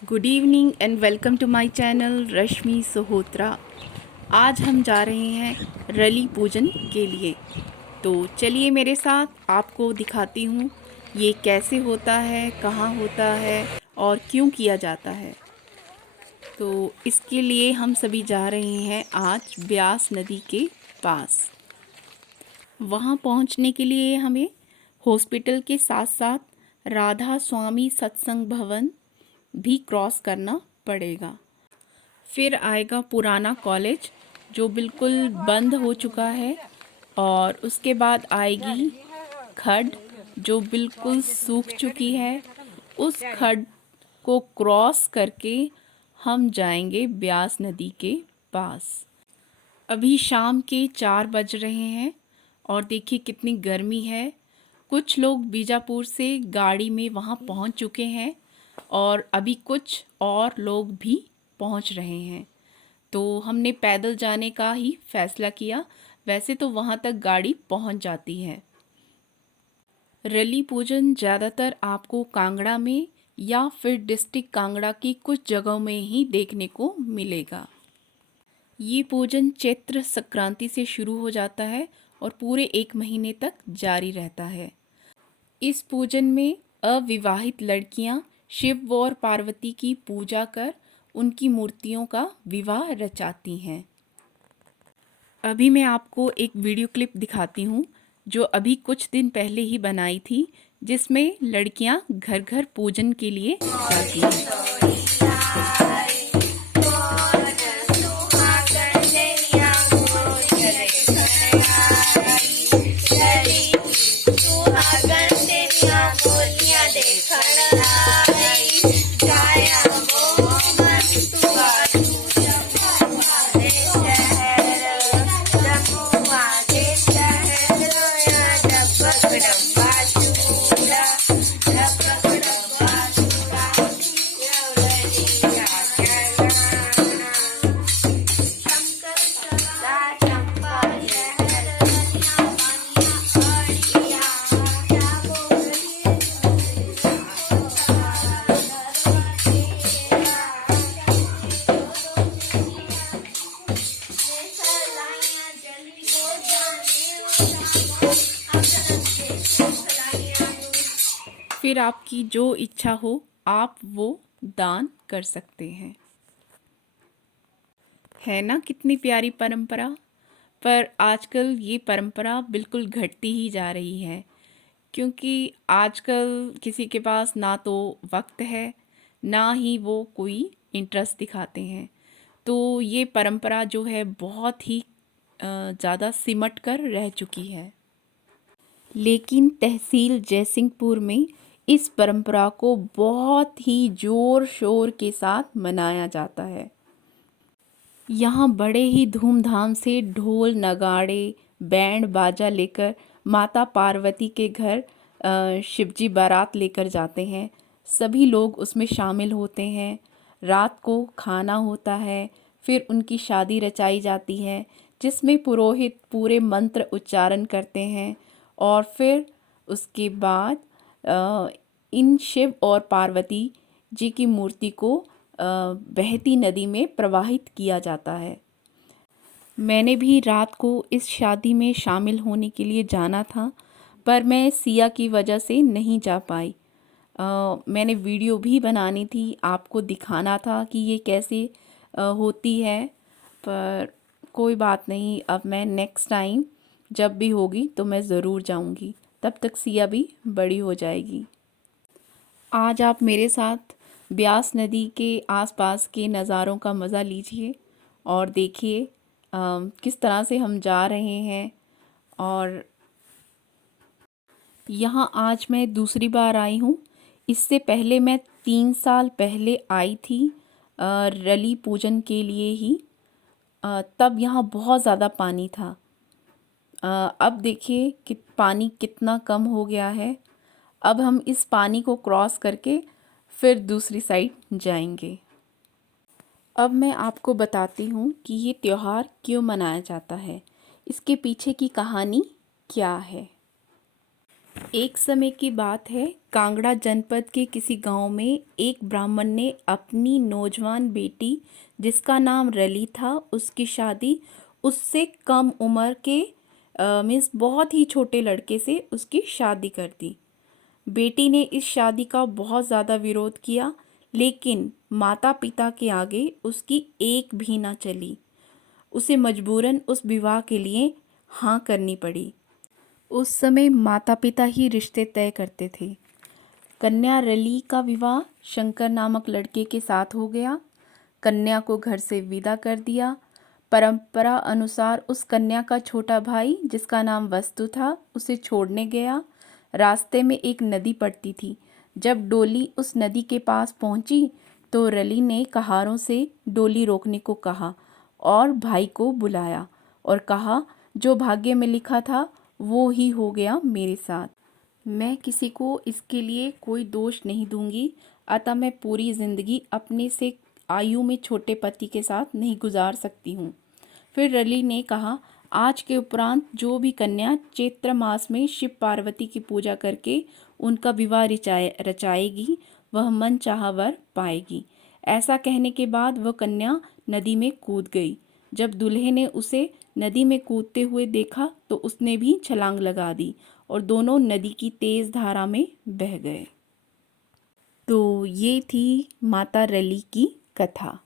Good evening and welcome to my channel Rashmi Sohotra. आज हम जा रहे हैं रली पूजन के लिए। तो चलिए मेरे साथ आपको दिखाती हूँ ये कैसे होता है, कहाँ होता है और क्यों किया जाता है। तो इसके लिए हम सभी जा रहे हैं आज ब्यास नदी के पास। वहाँ पहुँचने के लिए हमें हॉस्पिटल के साथ साथ राधा स्वामी सत्संग भवन भी क्रॉस करना पड़ेगा। फिर आएगा पुराना कॉलेज जो बिल्कुल बंद हो चुका है, और उसके बाद आएगी खड्ड जो बिल्कुल सूख चुकी है। उस खड्ड को क्रॉस करके हम जाएंगे ब्यास नदी के पास। अभी शाम के 4 बज रहे हैं और देखिए कितनी गर्मी है। कुछ लोग बीजापुर से गाड़ी में वहाँ पहुँच चुके हैं और अभी कुछ और लोग भी पहुँच रहे हैं। तो हमने पैदल जाने का ही फैसला किया। वैसे तो वहाँ तक गाड़ी पहुँच जाती है। रली पूजन ज़्यादातर आपको कांगड़ा में या फिर डिस्ट्रिक्ट कांगड़ा की कुछ जगहों में ही देखने को मिलेगा। ये पूजन चैत्र संक्रांति से शुरू हो जाता है और पूरे 1 महीने तक जारी रहता है। इस पूजन में अविवाहित लड़कियां शिव और पार्वती की पूजा कर उनकी मूर्तियों का विवाह रचाती हैं। अभी मैं आपको एक वीडियो क्लिप दिखाती हूँ जो अभी कुछ दिन पहले ही बनाई थी, जिसमें लड़कियां घर घर पूजन के लिए जाती हैं। फिर आपकी जो इच्छा हो आप वो दान कर सकते हैं। है ना कितनी प्यारी परंपरा। पर आजकल ये परंपरा बिल्कुल घटती ही जा रही है, क्योंकि आजकल किसी के पास ना तो वक्त है, ना ही वो कोई इंटरेस्ट दिखाते हैं। तो ये परंपरा जो है बहुत ही ज़्यादा सिमट कर रह चुकी है। लेकिन तहसील जयसिंहपुर में इस परंपरा को बहुत ही ज़ोर शोर के साथ मनाया जाता है। यहाँ बड़े ही धूमधाम से ढोल नगाड़े बैंड बाजा लेकर माता पार्वती के घर शिवजी बारात लेकर जाते हैं। सभी लोग उसमें शामिल होते हैं। रात को खाना होता है, फिर उनकी शादी रचाई जाती है, जिसमें पुरोहित पूरे मंत्र उच्चारण करते हैं। और फिर उसके बाद इन शिव और पार्वती जी की मूर्ति को बहती नदी में प्रवाहित किया जाता है। मैंने भी रात को इस शादी में शामिल होने के लिए जाना था, पर मैं सिया की वजह से नहीं जा पाई। मैंने वीडियो भी बनानी थी, आपको दिखाना था कि ये कैसे होती है, पर कोई बात नहीं। अब मैं नेक्स्ट टाइम जब भी होगी तो मैं ज़रूर जाऊंगी। तब तक सिया भी बड़ी हो जाएगी। आज आप मेरे साथ ब्यास नदी के आसपास के नज़ारों का मज़ा लीजिए और देखिए किस तरह से हम जा रहे हैं। और यहाँ आज मैं दूसरी बार आई हूँ। इससे पहले मैं 3 साल पहले आई थी रली पूजन के लिए ही। तब यहाँ बहुत ज़्यादा पानी था। अब देखिए कि पानी कितना कम हो गया है। अब हम इस पानी को क्रॉस करके फिर दूसरी साइड जाएंगे। अब मैं आपको बताती हूँ कि ये त्यौहार क्यों मनाया जाता है, इसके पीछे की कहानी क्या है। एक समय की बात है कांगड़ा जनपद के किसी गांव में एक ब्राह्मण ने अपनी नौजवान बेटी, जिसका नाम रली था, उसकी शादी उससे कम उम्र के मीन्स बहुत ही छोटे लड़के से उसकी शादी कर दी। बेटी ने इस शादी का बहुत ज़्यादा विरोध किया, लेकिन माता पिता के आगे उसकी एक भी ना चली। उसे मजबूरन उस विवाह के लिए हाँ करनी पड़ी। उस समय माता पिता ही रिश्ते तय करते थे। कन्या रली का विवाह शंकर नामक लड़के के साथ हो गया। कन्या को घर से विदा कर दिया। परंपरा अनुसार उस कन्या का छोटा भाई, जिसका नाम वस्तु था, उसे छोड़ने गया। रास्ते में एक नदी पड़ती थी। जब डोली उस नदी के पास पहुंची तो रली ने कहारों से डोली रोकने को कहा और भाई को बुलाया और कहा, जो भाग्य में लिखा था वो ही हो गया मेरे साथ। मैं किसी को इसके लिए कोई दोष नहीं दूंगी, अतः मैं पूरी ज़िंदगी अपने से आयु में छोटे पति के साथ नहीं गुजार सकती हूँ। फिर रली ने कहा, आज के उपरांत जो भी कन्या चैत्र मास में शिव पार्वती की पूजा करके उनका विवाह रचाएगी, वह मन चाहा वर पाएगी। ऐसा कहने के बाद वह कन्या नदी में कूद गई। जब दूल्हे ने उसे नदी में कूदते हुए देखा तो उसने भी छलांग लगा दी और दोनों नदी की तेज धारा में बह गए। तो ये थी माता रली की कथा।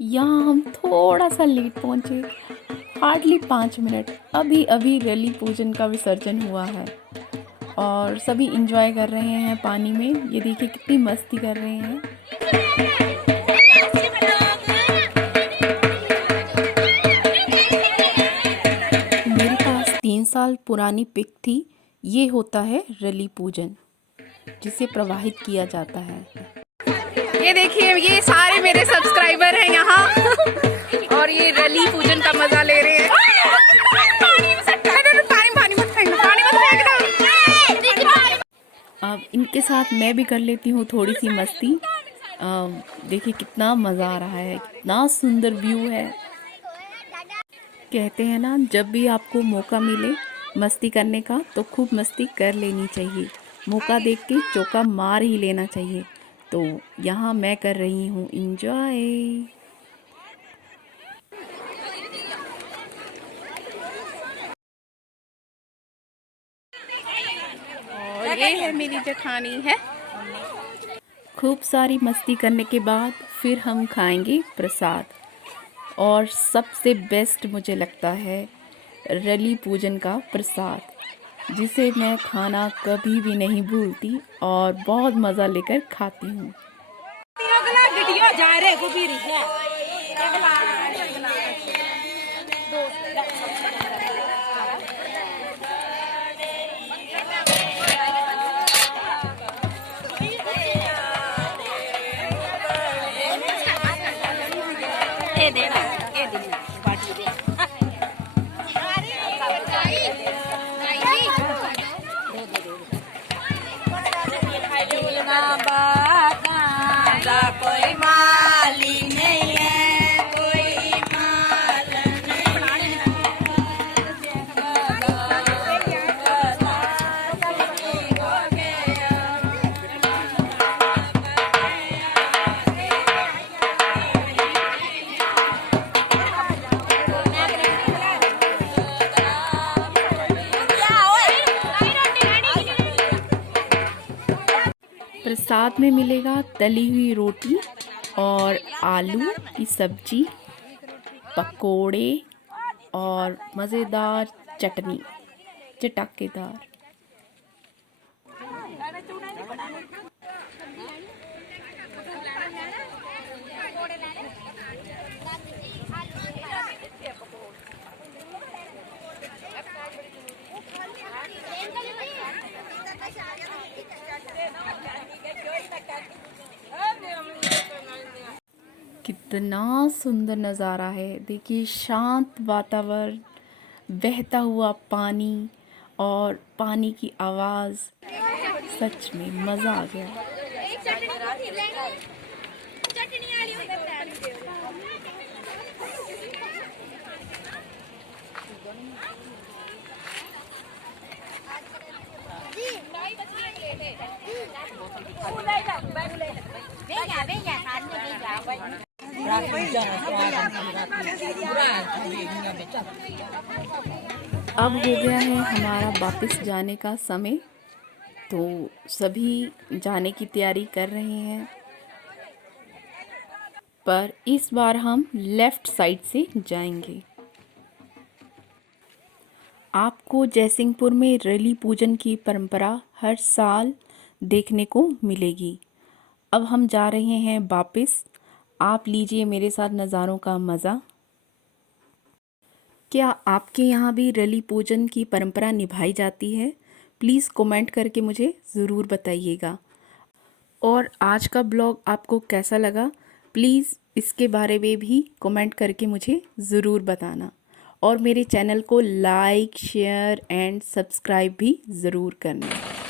यहाँ हम थोड़ा सा लेट पहुँचे, हार्डली 5 मिनट। अभी अभी रली पूजन का विसर्जन हुआ है और सभी एंजॉय कर रहे हैं पानी में। ये देखिए कितनी मस्ती कर रहे हैं। मेरे पास 3 साल पुरानी पिक थी। ये होता है रली पूजन, जिसे प्रवाहित किया जाता है। ये देखिए, ये सारे मेरे सब्सक्राइबर हैं यहाँ और ये रली पूजन का मजा ले रहे हैं। अब इनके साथ मैं भी कर लेती हूँ थोड़ी सी मस्ती। देखिए कितना मज़ा आ रहा है, कितना सुंदर व्यू है। कहते हैं ना, जब भी आपको मौका मिले मस्ती करने का तो खूब मस्ती कर लेनी चाहिए। मौका देख के चौका मार ही लेना चाहिए। तो यहाँ मैं कर रही हूँ एंजॉय। और ये है मेरी जेठानी है। खूब सारी मस्ती करने के बाद फिर हम खाएंगे प्रसाद। और सबसे बेस्ट मुझे लगता है रली पूजन का प्रसाद, जिसे मैं खाना कभी भी नहीं भूलती और बहुत मज़ा लेकर खाती हूँ। प्रसाद में मिलेगा तली हुई रोटी और आलू की सब्जी, पकोड़े और मज़ेदार चटनी, चटकेदार। कितना सुंदर नज़ारा है। देखिए, शांत वातावरण, बहता हुआ पानी और पानी की आवाज़, सच में मज़ा आ गया। अब हो गया है हमारा वापस जाने का समय, तो सभी जाने की तैयारी कर रहे हैं। पर इस बार हम लेफ़्ट साइड से जाएंगे। आपको जयसिंहपुर में रली पूजन की परंपरा हर साल देखने को मिलेगी। अब हम जा रहे हैं वापस। आप लीजिए मेरे साथ नज़ारों का मज़ा। क्या आपके यहाँ भी रली पूजन की परंपरा निभाई जाती है? प्लीज़ कमेंट करके मुझे ज़रूर बताइएगा। और आज का ब्लॉग आपको कैसा लगा, प्लीज़ इसके बारे में भी कमेंट करके मुझे ज़रूर बताना। और मेरे चैनल को लाइक, शेयर एंड सब्सक्राइब भी ज़रूर करना।